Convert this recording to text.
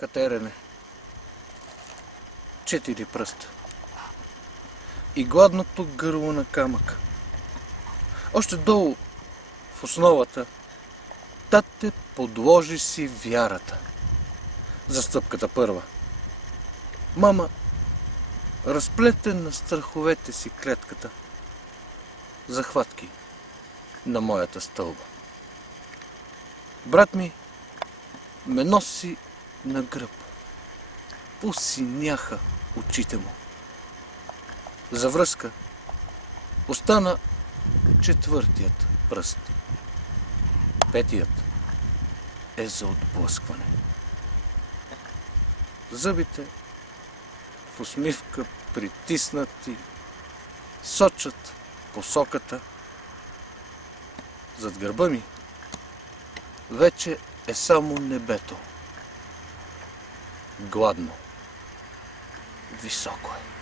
катерене, 4 пръста и гладното гърло на камък. Още долу в основата тате подложи си вярата за стъпката първа. Мама разплете на страховете си клетката, захватки на моята стълба. Брат ми ме носи на гръб. Посиняха очите му. За връзка остана 4-тият пръст. 5-тият е за отблъскване. Зъбите в усмивка притиснати сочат посоката. Зад гърба ми вече е само небето. Гладно. Високо е.